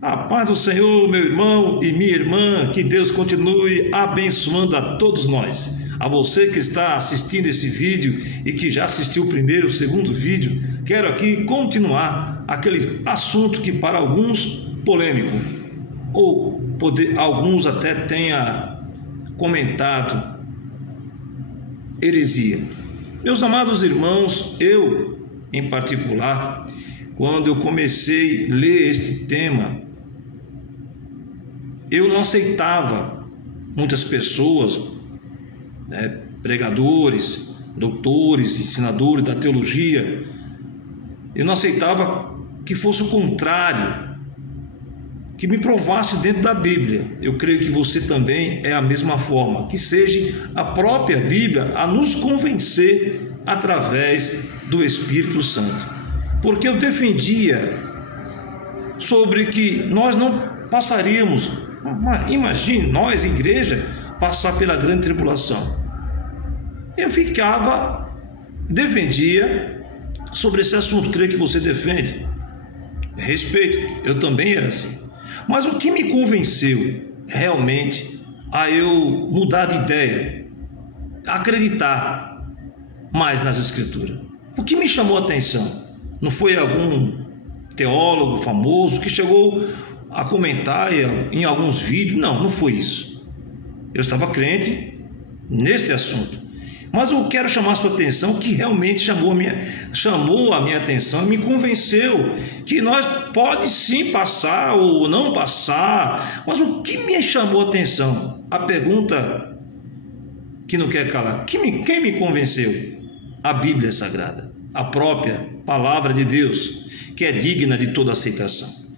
A paz do Senhor, meu irmão e minha irmã, que Deus continue abençoando a todos nós. A você que está assistindo esse vídeo e que já assistiu o primeiro e o segundo vídeo, quero aqui continuar aquele assunto que para alguns polêmico, ou alguns até tenha comentado heresia. Meus amados irmãos, eu em particular, quando eu comecei a ler este tema, eu não aceitava muitas pessoas, pregadores, doutores, ensinadores da teologia. Eu não aceitava que fosse o contrário, que me provasse dentro da Bíblia. Eu creio que você também é a mesma forma, que seja a própria Bíblia a nos convencer através do Espírito Santo. Porque eu defendia sobre que nós não passaríamos, imagine, nós, igreja, passar pela grande tribulação. Eu defendia sobre esse assunto, creio que você defende, respeito, eu também era assim. Mas o que me convenceu realmente a eu mudar de ideia, acreditar mais nas Escrituras? O que me chamou a atenção? Não foi algum teólogo famoso que chegou a comentar em alguns vídeos, não foi isso. Eu estava crente neste assunto, mas eu quero chamar a sua atenção que realmente chamou a minha atenção e me convenceu que nós pode sim passar ou não passar. Mas o que me chamou a atenção? A pergunta que não quer calar: quem me convenceu? A Bíblia Sagrada, a própria palavra de Deus, que é digna de toda aceitação.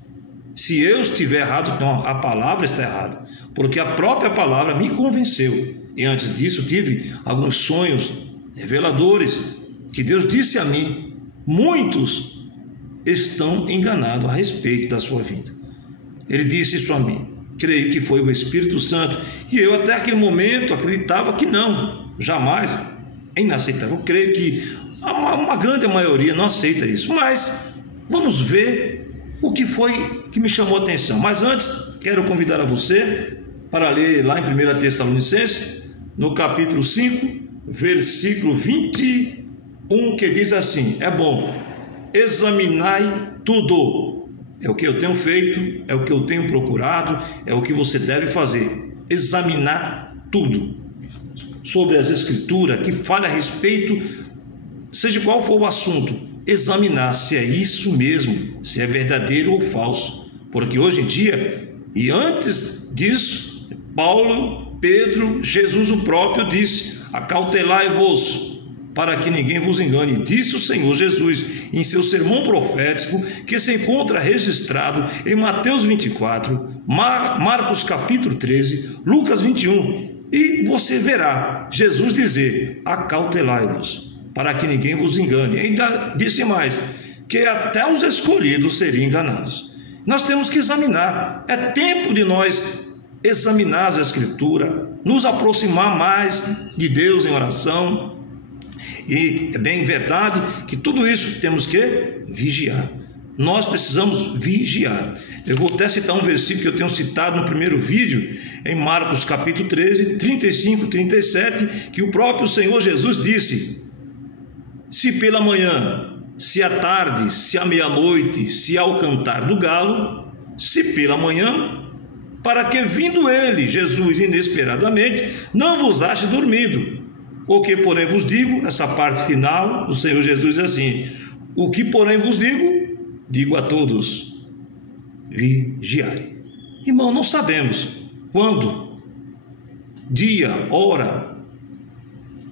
Se eu estiver errado, então a palavra está errada, porque a própria palavra me convenceu. E antes disso tive alguns sonhos reveladores que Deus disse a mim: muitos estão enganados a respeito da sua vida. Ele disse isso a mim. Creio que foi o Espírito Santo, e eu até aquele momento acreditava que não, jamais, é inaceitável. Eu creio que uma grande maioria não aceita isso, mas vamos ver o que foi que me chamou a atenção. Mas antes, quero convidar a você para ler lá em 1 Tessalonicenses, no capítulo 5, versículo 21, que diz assim: é bom, examinai tudo. É o que eu tenho feito, é o que eu tenho procurado, é o que você deve fazer. Examinar tudo sobre as Escrituras, que fale a respeito, seja qual for o assunto, examinar se é isso mesmo, se é verdadeiro ou falso. Porque hoje em dia, e antes disso, Paulo, Pedro, Jesus o próprio disse: acautelai-vos, para que ninguém vos engane. Disse o Senhor Jesus em seu sermão profético, que se encontra registrado em Mateus 24, Marcos capítulo 13, Lucas 21, e você verá Jesus dizer: acautelai-vos, para que ninguém vos engane. Ainda disse mais, que até os escolhidos seriam enganados. Nós temos que examinar. É tempo de nós examinar as Escrituras, nos aproximar mais de Deus em oração. E é bem verdade que tudo isso temos que vigiar. Nós precisamos vigiar. Eu vou até citar um versículo que eu tenho citado no primeiro vídeo, em Marcos capítulo 13, 35, 37, que o próprio Senhor Jesus disse: se pela manhã, se à tarde, se à meia-noite, se ao cantar do galo, se pela manhã, para que vindo ele, Jesus, inesperadamente, não vos ache dormido. O que porém vos digo, essa parte final, o Senhor Jesus diz assim: o que porém vos digo a todos, vigiai. Irmão, não sabemos quando, dia, hora.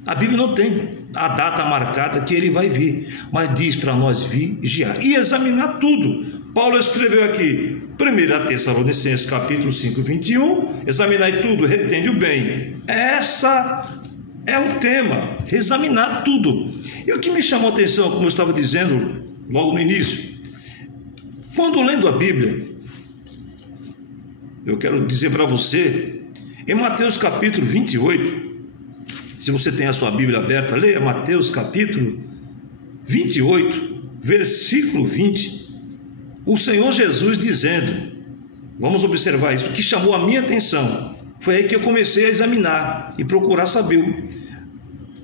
A Bíblia não tem a data marcada que ele vai vir, mas diz para nós vigiar e examinar tudo. Paulo escreveu aqui, 1 Tessalonicenses capítulo 5, 21, examinai tudo, retende o bem. Essa é o tema, examinar tudo. E o que me chamou a atenção, como eu estava dizendo logo no início, quando lendo a Bíblia, eu quero dizer para você, em Mateus capítulo 28, se você tem a sua Bíblia aberta, leia Mateus capítulo 28, versículo 20, o Senhor Jesus dizendo: Vamos observar isso. O que chamou a minha atenção foi aí que eu comecei a examinar e procurar saber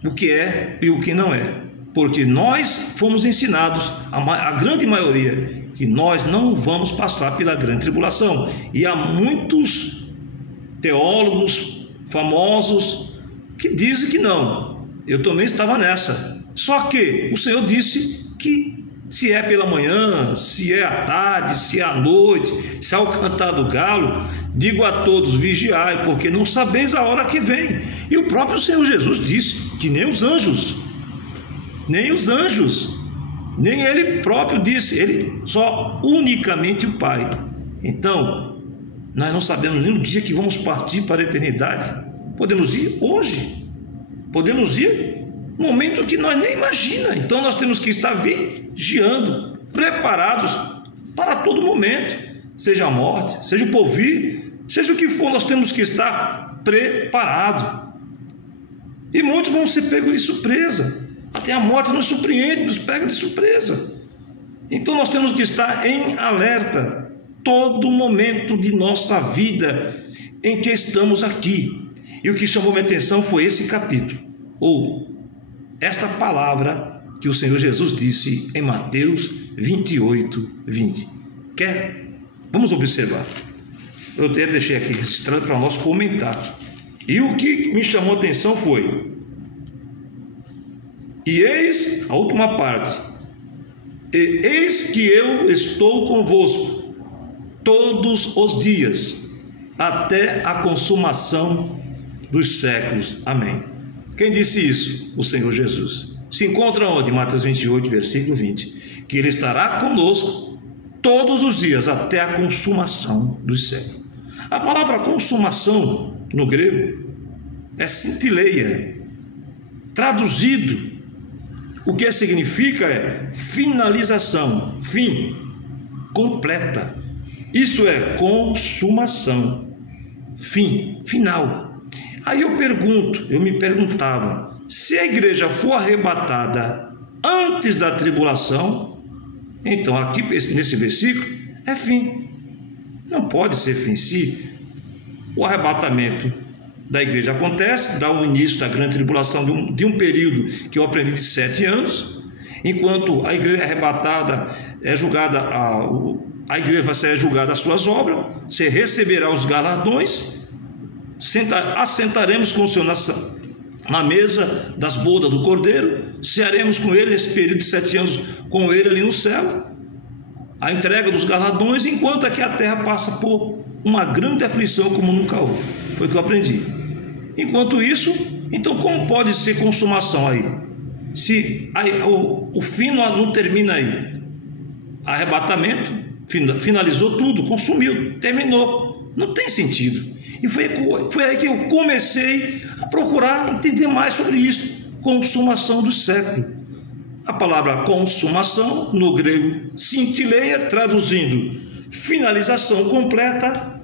o que é e o que não é. Porque nós fomos ensinados, a grande maioria, que nós não vamos passar pela grande tribulação. E há muitos teólogos famosos que dizem que não. Eu também estava nessa. Só que o Senhor disse que se é pela manhã, se é à tarde, se é à noite, se é ao cantar do galo, digo a todos, vigiai, porque não sabeis a hora que vem. E o próprio Senhor Jesus disse que nem os anjos, nem Ele próprio disse, Ele só unicamente o Pai. Então, nós não sabemos nem o dia que vamos partir para a eternidade. Podemos ir hoje, podemos ir no momento que nós nem imaginamos. Então nós temos que estar vigiando, preparados para todo momento, seja a morte, seja o porvir, seja o que for, nós temos que estar preparados. E muitos vão ser pegos de surpresa. Até a morte nos surpreende, nos pega de surpresa. Então nós temos que estar em alerta todo momento de nossa vida em que estamos aqui. E o que chamou minha atenção foi esse capítulo, ou esta palavra que o Senhor Jesus disse em Mateus 28, 20. Vamos observar. Eu até deixei aqui registrado para nós comentar. E o que me chamou a atenção foi: e eis a última parte, e eis que eu estou convosco todos os dias, até a consumação dos séculos. Amém. Quem disse isso? O Senhor Jesus. Se encontra onde? Mateus 28, versículo 20. Que Ele estará conosco todos os dias, até a consumação dos séculos. A palavra consumação, no grego, é cintileia. Traduzido, o que significa é finalização, fim, completa. Isto é, consumação, fim, final. Aí eu me perguntava, se a igreja for arrebatada antes da tribulação, então aqui nesse versículo é fim. Não pode ser fim. Se o arrebatamento da igreja acontece, dá o início da grande tribulação de um período que eu aprendi de 7 anos, enquanto a igreja arrebatada é julgada, a igreja vai ser julgada as suas obras, você receberá os galardões, assentaremos com o Senhor na mesa das bodas do Cordeiro, cearemos com Ele nesse período de 7 anos, com Ele ali no céu, a entrega dos galardões, enquanto aqui a terra passa por uma grande aflição como nunca houve. Foi o que eu aprendi. Enquanto isso, então como pode ser consumação aí? Se o fim não termina aí, arrebatamento, finalizou tudo, consumiu, terminou. Não tem sentido. E foi aí que eu comecei a procurar entender mais sobre isso. Consumação do século. A palavra consumação, no grego cintileia, traduzindo finalização completa,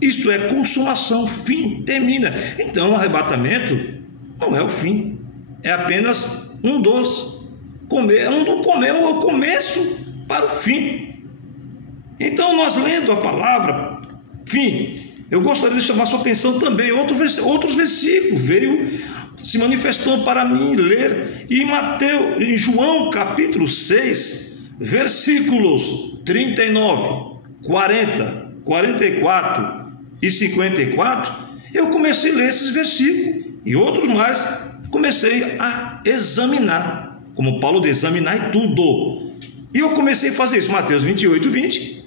isto é, consumação, fim, termina. Então o arrebatamento não é o fim, é apenas o começo para o fim. Então nós lendo a palavra fim, eu gostaria de chamar sua atenção também, outros versículos veio se manifestando para mim ler em João capítulo 6, versículos 39, 40, 44 e 54, eu comecei a ler esses versículos e outros mais, comecei a examinar, como Paulo de examinar tudo, e eu comecei a fazer isso. Mateus 28, 20,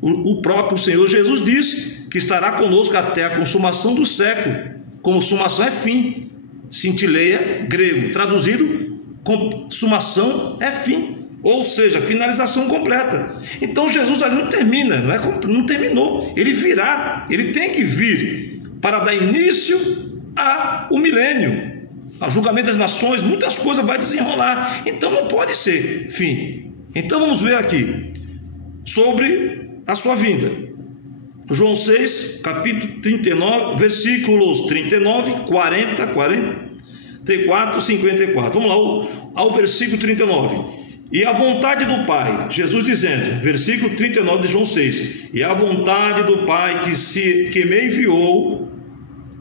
o próprio Senhor Jesus disse que estará conosco até a consumação do século. Consumação é fim, cintileia, grego, traduzido, consumação é fim, ou seja, finalização completa. Então Jesus ali não termina, não terminou, ele virá, ele tem que vir para dar início ao milênio, ao julgamento das nações, muitas coisas vai desenrolar, então não pode ser fim. Então vamos ver aqui sobre a sua vinda. João 6, capítulo 39, versículos 39, 40, 44, 54. Vamos lá ao versículo 39. E a vontade do Pai, Jesus dizendo, versículo 39 de João 6, e a vontade do Pai que me enviou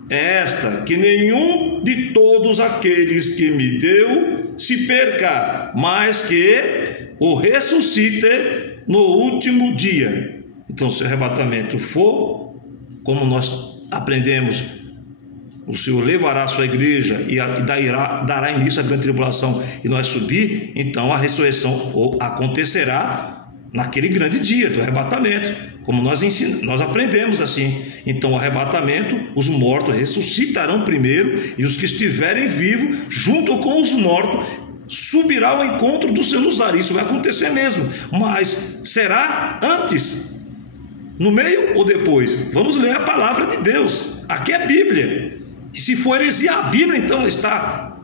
é esta, que nenhum de todos aqueles que me deu se perca, mas que o ressuscite no último dia. Então, se o arrebatamento for, como nós aprendemos, o Senhor levará a sua igreja e dará início à grande tribulação e nós subir, então a ressurreição acontecerá naquele grande dia do arrebatamento, como nós aprendemos assim. Então o arrebatamento, os mortos ressuscitarão primeiro e os que estiverem vivos, junto com os mortos, subirá ao encontro do Senhor nos dar. Isso vai acontecer mesmo, mas será antes, no meio ou depois? Vamos ler a palavra de Deus, aqui é a Bíblia. E se for heresia, a Bíblia então está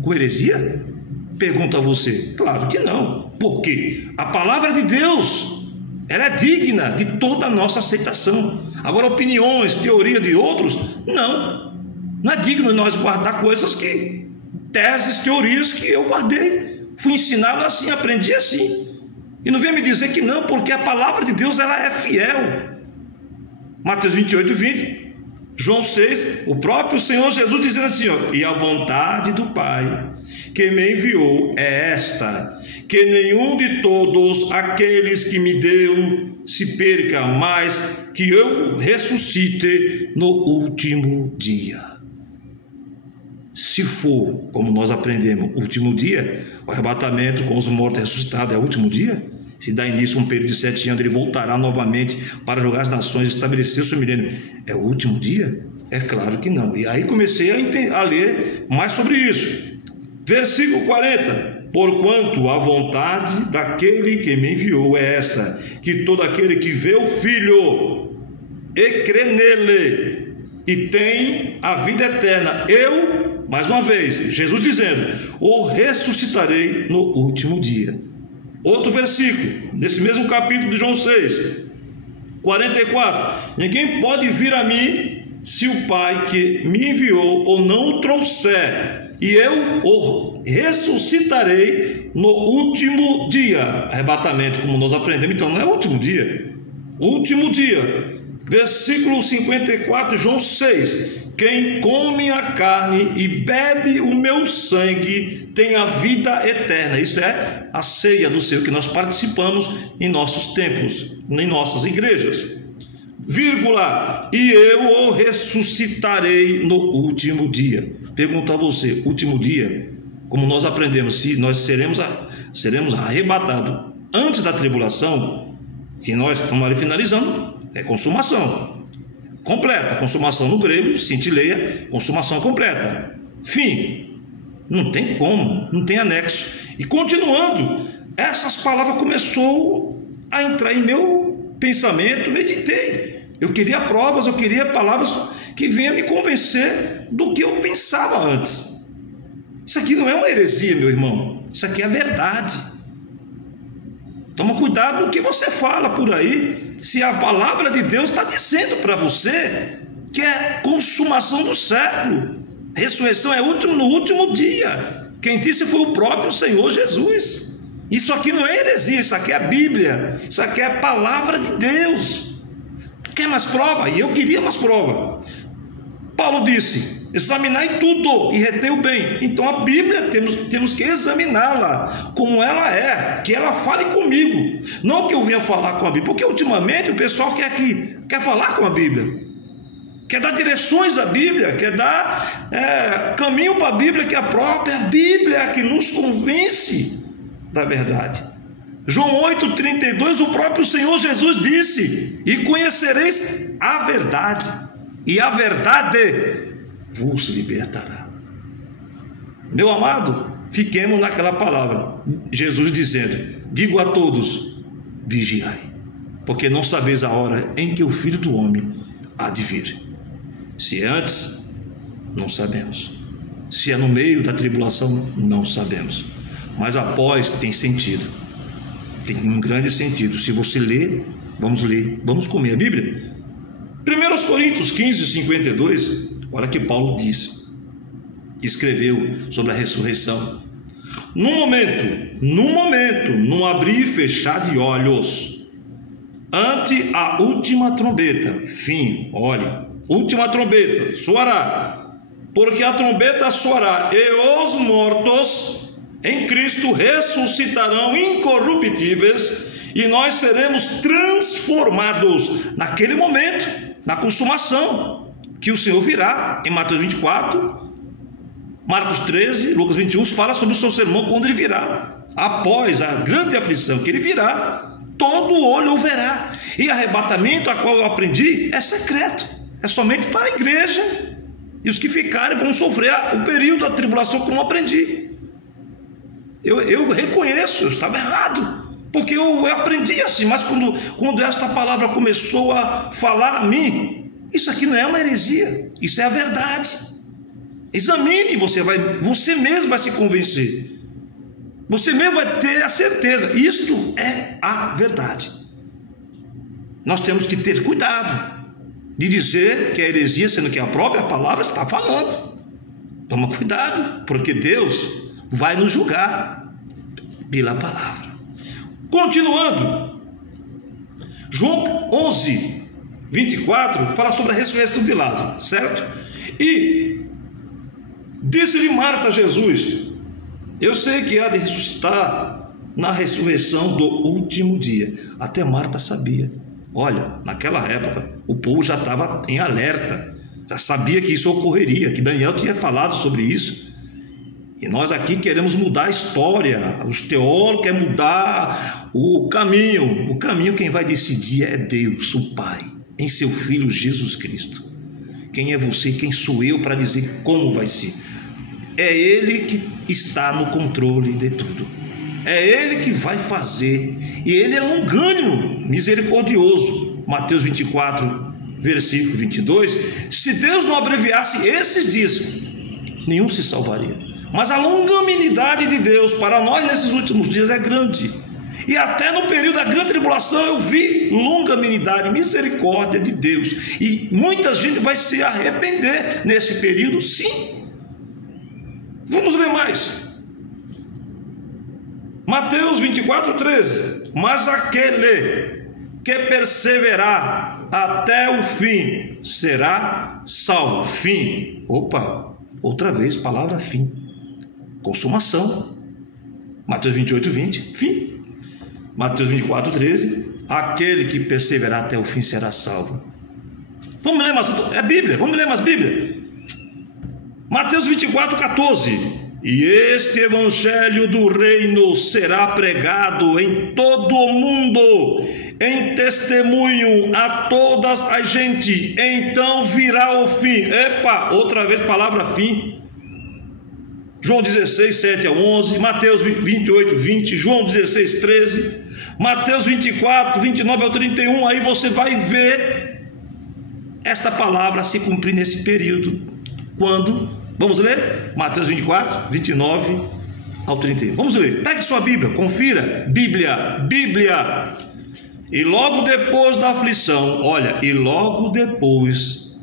com heresia? Pergunta a você. Claro que não. Por quê? A palavra de Deus, ela é digna de toda a nossa aceitação. Agora, opiniões, teoria de outros, não é digno de nós guardar coisas que, teses, teorias que eu guardei. Fui ensinado assim, aprendi assim. E não venha me dizer que não, porque a palavra de Deus, ela é fiel. Mateus 28, 20. João 6, o próprio Senhor Jesus dizendo assim, ó, e a vontade do Pai que me enviou é esta, que nenhum de todos aqueles que me deu se perca, mas que eu ressuscite no último dia. Se for, como nós aprendemos, o último dia, o arrebatamento com os mortos ressuscitados é o último dia? Se dá início a um período de 7 anos, ele voltará novamente para julgar as nações e estabelecer o seu milênio. É o último dia? É claro que não. E aí comecei a ler mais sobre isso. Versículo 40. Porquanto a vontade daquele que me enviou é esta, que todo aquele que vê o Filho e crê nele e tem a vida eterna, eu, mais uma vez, Jesus dizendo, o ressuscitarei no último dia. Outro versículo, nesse mesmo capítulo de João 6, 44. Ninguém pode vir a mim se o Pai que me enviou ou não o trouxer, e eu o ressuscitarei no último dia. Arrebatamento, como nós aprendemos, então não é o último dia. Último dia. Versículo 54, João 6. Quem come a carne e bebe o meu sangue tem a vida eterna. Isto é a ceia do Senhor que nós participamos em nossos templos, em nossas igrejas. Vírgula, e eu o ressuscitarei no último dia. Pergunto a você, último dia, como nós aprendemos, se nós seremos arrebatados antes da tribulação, que nós estamos ali finalizando, é consumação completa, consumação no grego, cintileia, consumação completa, fim, não tem como, não tem anexo. E continuando, essas palavras começou a entrar em meu pensamento, meditei, eu queria provas, eu queria palavras que venham me convencer do que eu pensava antes. Isso aqui não é uma heresia, meu irmão, isso aqui é a verdade. Toma cuidado no que você fala por aí, se a palavra de Deus está dizendo para você que é consumação do século, ressurreição é no último dia. Quem disse foi o próprio Senhor Jesus. Isso aqui não é heresia, isso aqui é a Bíblia, isso aqui é a palavra de Deus. Quer mais prova? E eu queria mais prova. Paulo disse, examinai tudo e retei o bem. Então a Bíblia temos que examiná-la como ela é, que ela fale comigo, não que eu venha falar com a Bíblia, porque ultimamente o pessoal quer falar com a Bíblia, quer dar direções à Bíblia, quer dar caminho para a Bíblia, que é a própria Bíblia que nos convence da verdade. João 8,32, o próprio Senhor Jesus disse, e conhecereis a verdade, e a verdade vos libertará. Meu amado, fiquemos naquela palavra, Jesus dizendo, digo a todos, vigiai, porque não sabeis a hora em que o Filho do Homem há de vir. Se é antes, não sabemos. Se é no meio da tribulação, não sabemos. Mas após tem sentido. Tem um grande sentido. Se você ler, vamos comer a Bíblia. 1 Coríntios 15, 52, olha que Paulo disse, escreveu sobre a ressurreição. num momento, num abrir e fechar de olhos, ante a última trombeta, fim, olhe, última trombeta, soará, porque a trombeta soará, e os mortos em Cristo ressuscitarão incorruptíveis, e nós seremos transformados naquele momento, na consumação, que o Senhor virá, em Mateus 24, Marcos 13, Lucas 21, fala sobre o seu sermão quando ele virá, após a grande aflição que ele virá, todo olho o verá. E arrebatamento, a qual eu aprendi, é secreto, é somente para a igreja, e os que ficarem vão sofrer o período da tribulação, como eu aprendi. Eu reconheço, eu estava errado, porque eu aprendi assim, mas quando esta palavra começou a falar a mim, isso aqui não é uma heresia, isso é a verdade. Examine, você mesmo vai se convencer, você mesmo vai ter a certeza, isto é a verdade. Nós temos que ter cuidado de dizer que é heresia, sendo que a própria palavra está falando. Toma cuidado, porque Deus vai nos julgar pela palavra. Continuando, João 11, 24 fala sobre a ressurreição de Lázaro, certo? E disse-lhe Marta a Jesus: eu sei que há de ressuscitar na ressurreição do último dia. Até Marta sabia. Olha, naquela época o povo já estava em alerta, já sabia que isso ocorreria, que Daniel tinha falado sobre isso. E nós aqui queremos mudar a história, os teólogos querem mudar o caminho. O caminho quem vai decidir é Deus, o Pai, em seu Filho Jesus Cristo. Quem é você, quem sou eu para dizer como vai ser? É Ele que está no controle de tudo, é Ele que vai fazer, e Ele é longânimo, misericordioso. Mateus 24, versículo 22, se Deus não abreviasse esses dias, nenhum se salvaria, mas a longanimidade de Deus para nós nesses últimos dias é grande, e até no período da grande tribulação eu vi longanimidade, misericórdia de Deus, e muita gente vai se arrepender nesse período, sim. Vamos ler mais. Mateus 24, 13. Mas aquele que perseverar até o fim será salvo. Fim. Opa, outra vez, palavra fim. Consumação. Mateus 28, 20. Fim. Mateus 24, 13. Aquele que perseverar até o fim será salvo. Vamos ler mais. É Bíblia. Vamos ler mais Bíblia. Mateus 24, 14. E este evangelho do reino será pregado em todo o mundo, em testemunho a todas as gente, então virá o fim. Epa, outra vez palavra fim. João 16, 7 a 11, Mateus 28, 20, João 16, 13, Mateus 24, 29 ao 31, aí você vai ver esta palavra se cumprir nesse período. Quando? Vamos ler? Mateus 24, 29 ao 31. Vamos ler. Pegue sua Bíblia, confira. Bíblia. E logo depois da aflição, olha, e logo depois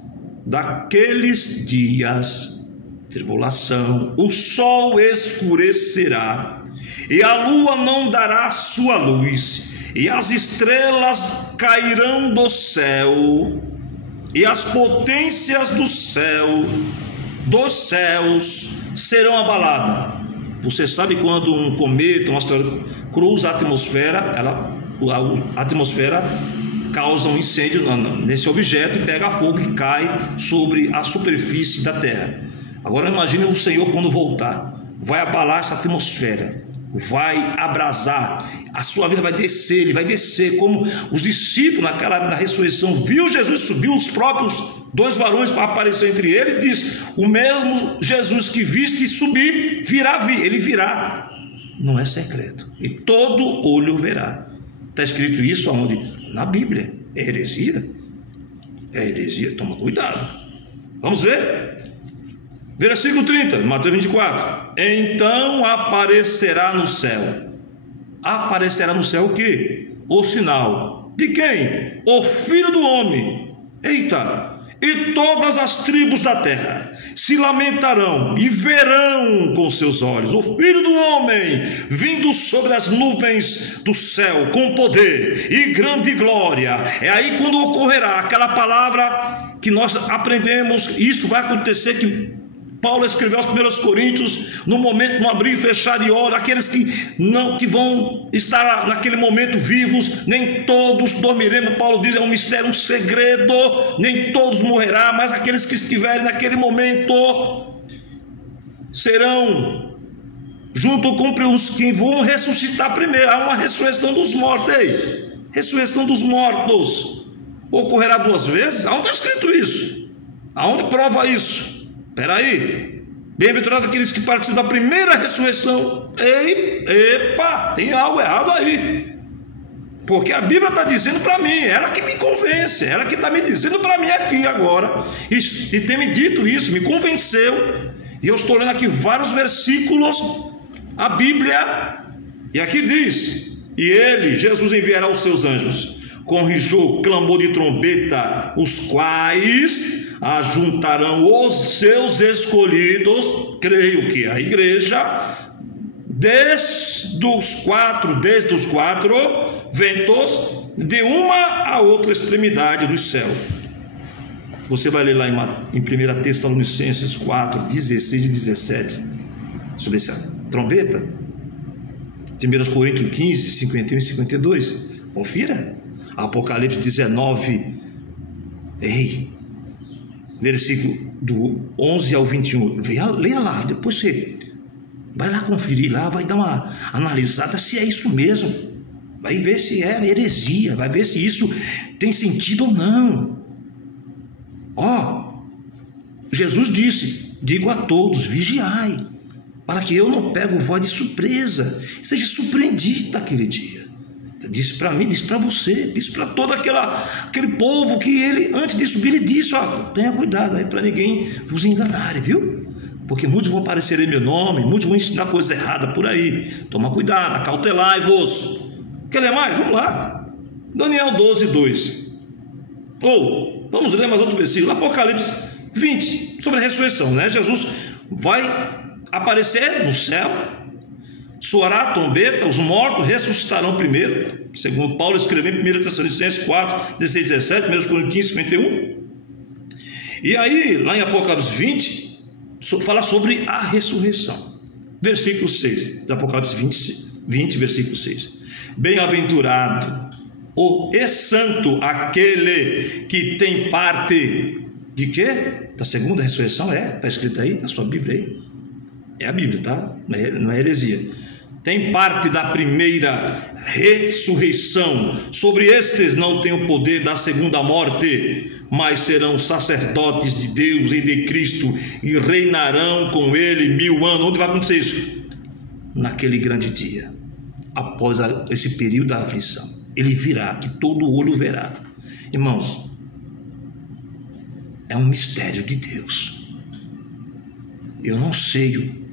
daqueles dias, tribulação, o sol escurecerá, e a lua não dará sua luz, e as estrelas cairão do céu, e as potências dos céus serão abaladas. Você sabe quando um cometa, uma asteroide cruza a atmosfera, a atmosfera causa um incêndio nesse objeto e pega fogo e cai sobre a superfície da Terra. Agora imagine o Senhor quando voltar, vai abalar essa atmosfera, vai abrasar, a sua vida vai descer, ele vai descer, como os discípulos na ressurreição, viu Jesus subir, os próprios 2 varões apareceram entre eles e diz: o mesmo Jesus que viste subir, ele virá, não é secreto, e todo olho verá. Está escrito isso aonde? Na Bíblia. É heresia? É heresia, toma cuidado. Vamos ver? Versículo 30, Mateus 24. Então aparecerá no céu. Aparecerá no céu o quê? O sinal. De quem? O Filho do Homem. Eita! E todas as tribos da terra se lamentarão e verão com seus olhos o Filho do Homem vindo sobre as nuvens do céu com poder e grande glória. É aí quando ocorrerá aquela palavra que nós aprendemos. Isto vai acontecer, que Paulo escreveu aos 1 Coríntios, no momento, no abrir e fechar de olhos, aqueles que vão estar naquele momento vivos, nem todos dormiremos. Paulo diz, é um mistério, um segredo, nem todos morrerão, mas aqueles que estiverem naquele momento serão junto com os que vão ressuscitar primeiro. Há uma ressurreição dos mortos, ressurreição dos mortos. Ocorrerá 2 vezes? Aonde está escrito isso? Aonde prova isso? Espera aí, bem-aventurados aqueles que participam da primeira ressurreição. Epa, tem algo errado aí, porque a Bíblia está dizendo para mim, ela que me convence, ela que está me dizendo para mim aqui agora, e tem me dito isso, me convenceu. E eu estou lendo aqui vários versículos, a Bíblia, e aqui diz: e ele, Jesus, enviará os seus anjos com rigor, clamor de trombeta, os quais ajuntarão os seus escolhidos, creio que a igreja, desde os quatro ventos, de uma a outra extremidade do céu. Você vai ler lá em 1 Tessalonicenses 4, 16 e 17, sobre essa trombeta. 1 Coríntios 15, 51 e 52. Confira. Apocalipse 19, versículo do 11 ao 21. Leia lá, depois você vai lá conferir lá, vai dar uma analisada se é isso mesmo, vai ver se é heresia, vai ver se isso tem sentido ou não. Jesus disse: digo a todos, vigiai, para que eu não pegue vós de surpresa, seja surpreendido naquele dia. Disse para mim, disse para você, disse para todo aquele povo que ele, antes de subir, ele disse: tenha cuidado aí para ninguém vos enganar, viu? Porque muitos vão aparecer em meu nome, muitos vão ensinar coisa errada por aí. Toma cuidado, acautelai-vos. Quer ler mais? Vamos lá. Daniel 12, 2. Vamos ler mais outro versículo. Apocalipse 20, sobre a ressurreição, né? Jesus vai aparecer no céu, soará a trombeta, os mortos ressuscitarão primeiro, segundo Paulo escreveu em 1 Tessalonicenses 4, 16 e 17, 1 Coríntios 51. E aí, lá em Apocalipse 20, fala sobre a ressurreição. Versículo 6, de Apocalipse 20, versículo 6. Bem-aventurado e santo aquele que tem parte de quê? Da segunda ressurreição, está escrito aí na sua Bíblia aí. É a Bíblia, tá? Não é heresia. Tem parte da primeira ressurreição. Sobre estes não tem o poder da segunda morte, mas serão sacerdotes de Deus e de Cristo e reinarão com ele 1000 anos. Onde vai acontecer isso? Naquele grande dia, após esse período da aflição, ele virá, que todo olho verá. Irmãos, é um mistério de Deus. Eu não sei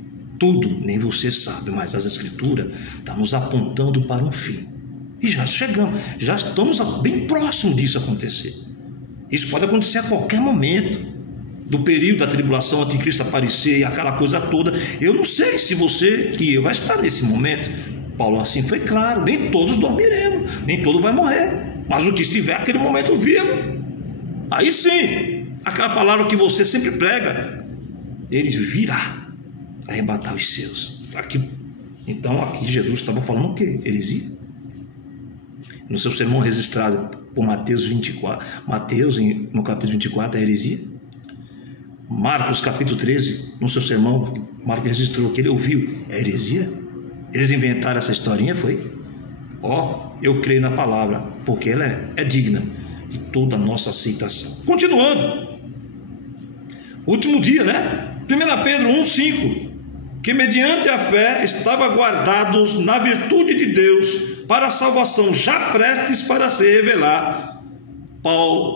tudo, nem você sabe, mas as Escrituras estão nos apontando para um fim. E já chegamos, já estamos bem próximo disso acontecer. Isso pode acontecer a qualquer momento do período da tribulação, anticristo aparecer e aquela coisa toda. Eu não sei se você e eu vai estar nesse momento. Paulo assim foi claro, nem todos dormiremos, nem todo vai morrer, mas o que estiver naquele momento vivo, aí sim, aquela palavra que você sempre prega, ele virá arrebatar os seus. Então aqui Jesus estava falando o quê? Heresia? No seu sermão registrado por Mateus 24, no capítulo 24, é heresia? Marcos capítulo 13, no seu sermão, Marcos registrou que ele ouviu, é heresia? Eles inventaram essa historinha, foi? Eu creio na palavra, porque ela é digna de toda a nossa aceitação. Continuando, último dia, né? 1 Pedro 1,5, que mediante a fé estava guardados na virtude de Deus para a salvação já prestes para se revelar.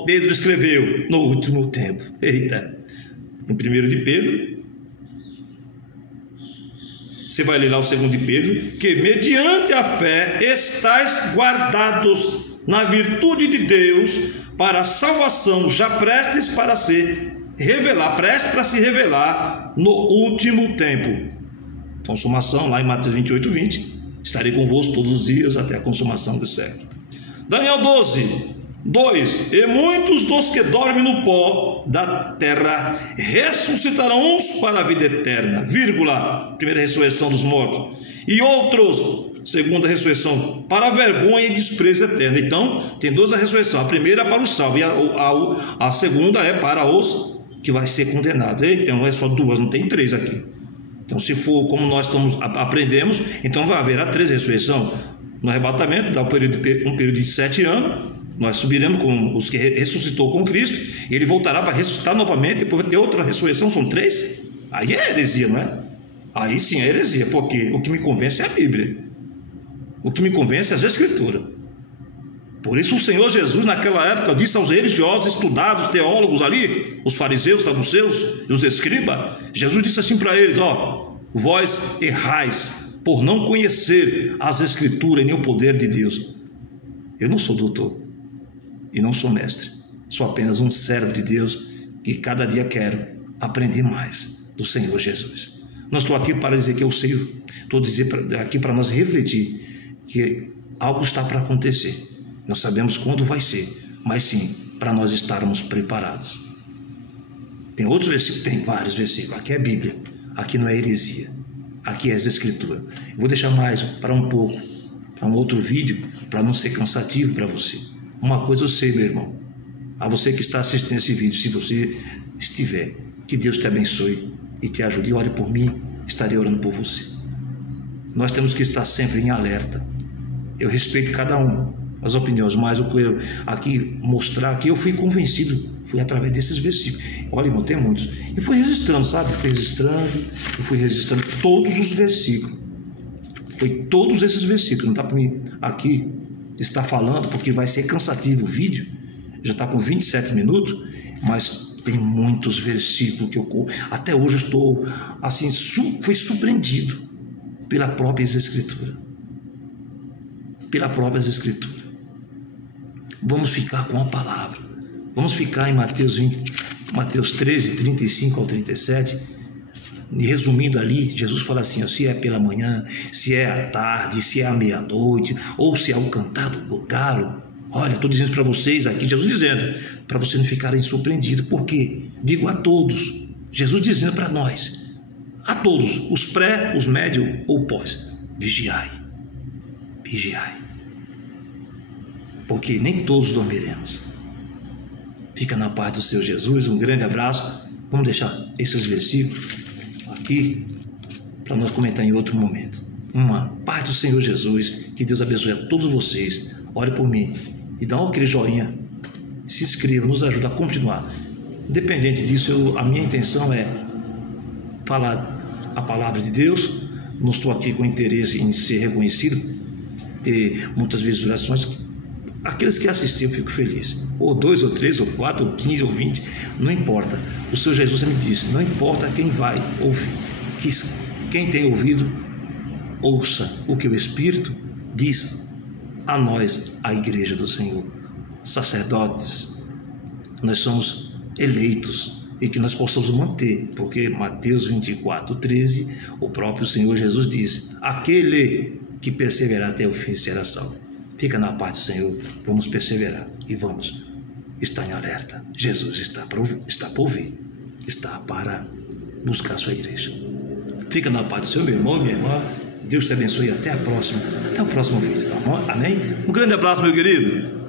Pedro escreveu no último tempo. Eita, em 1 de Pedro, você vai ler lá o 2 de Pedro, que mediante a fé estáis guardados na virtude de Deus para a salvação já prestes para se revelar, preste para se revelar no último tempo. Consumação, lá em Mateus 28, 20. Estarei convosco todos os dias até a consumação do século. Daniel 12, 2. E muitos dos que dormem no pó da terra ressuscitarão uns para a vida eterna, vírgula, primeira ressurreição dos mortos, e outros, segunda ressurreição, para a vergonha e desprezo eterno. Então, tem duas a ressurreição. A primeira é para os salvos, e a segunda é para os que vai ser condenado. Então, é só duas, não tem três aqui. Então, se for como nós aprendemos, então vai haver a três ressurreição. No arrebatamento, dá um período de 7 anos, nós subiremos com os que ressuscitou com Cristo, e ele voltará para ressuscitar novamente, depois vai ter outra ressurreição, são 3. Aí é heresia, não é? Aí sim é heresia, porque o que me convence é a Bíblia. O que me convence é as Escrituras. Por isso o Senhor Jesus naquela época disse aos religiosos, estudados, teólogos ali, os fariseus, saduceus e os escribas, Jesus disse assim para eles: ó, vós errais por não conhecer as Escrituras e nem o poder de Deus. Eu não sou doutor e não sou mestre, sou apenas um servo de Deus e cada dia quero aprender mais do Senhor Jesus. Não estou aqui para dizer que eu sei, estou aqui para nós refletir que algo está para acontecer. Não sabemos quando vai ser, mas sim para nós estarmos preparados. Tem outros versículos? Tem vários versículos. Aqui é Bíblia, aqui não é heresia, aqui é as Escrituras. Eu vou deixar mais para um pouco, para um outro vídeo, para não ser cansativo para você. Uma coisa eu sei, meu irmão, a você que está assistindo esse vídeo, se você estiver, que Deus te abençoe e te ajude. Ore por mim, estarei orando por você. Nós temos que estar sempre em alerta. Eu respeito cada um, as opiniões, mas o que eu aqui mostrar que eu fui convencido, foi através desses versículos. Olha, irmão, tem muitos. E fui registrando, sabe? Eu fui registrando todos os versículos. Foi todos esses versículos. Não dá para mim aqui estar falando, porque vai ser cansativo o vídeo. Já está com 27 minutos, mas tem muitos versículos que eu até hoje estou assim, fui surpreendido pela própria Escritura. Pela própria Escritura. Vamos ficar com a palavra. Vamos ficar em Mateus 13, 35 ao 37. Resumindo ali, Jesus fala assim, ó, se é pela manhã, se é à tarde, se é à meia-noite, ou se é o cantar do galo. Olha, estou dizendo para vocês aqui, Jesus dizendo, para vocês não ficarem surpreendidos. Por quê? Digo a todos. Jesus dizendo para nós, a todos, os pré, os médios ou pós, vigiai. Vigiai. Porque nem todos dormiremos. Fica na paz do Senhor Jesus, um grande abraço. Vamos deixar esses versículos aqui para nós comentar em outro momento. Uma paz do Senhor Jesus, que Deus abençoe a todos vocês. Ore por mim e dá aquele joinha, se inscreva, nos ajuda a continuar. Independente disso, a minha intenção é falar a palavra de Deus. Não estou aqui com interesse em ser reconhecido, ter muitas visualizações. Aqueles que assistiram, eu fico feliz. Ou 2, ou 3, ou 4, ou 15, ou 20, não importa. O Senhor Jesus me disse, não importa quem vai ouvir. Quem tem ouvido, ouça o que o Espírito diz a nós, a igreja do Senhor. Sacerdotes, nós somos eleitos e que nós possamos manter, porque Mateus 24, 13, o próprio Senhor Jesus disse, aquele que perseverar até o fim será salvo. Fica na paz do Senhor, vamos perseverar e vamos estar em alerta. Jesus está por vir, está para buscar a sua igreja. Fica na paz do Senhor, meu irmão, minha irmã. Deus te abençoe e até o próximo vídeo, tá bom? Amém? Um grande abraço, meu querido.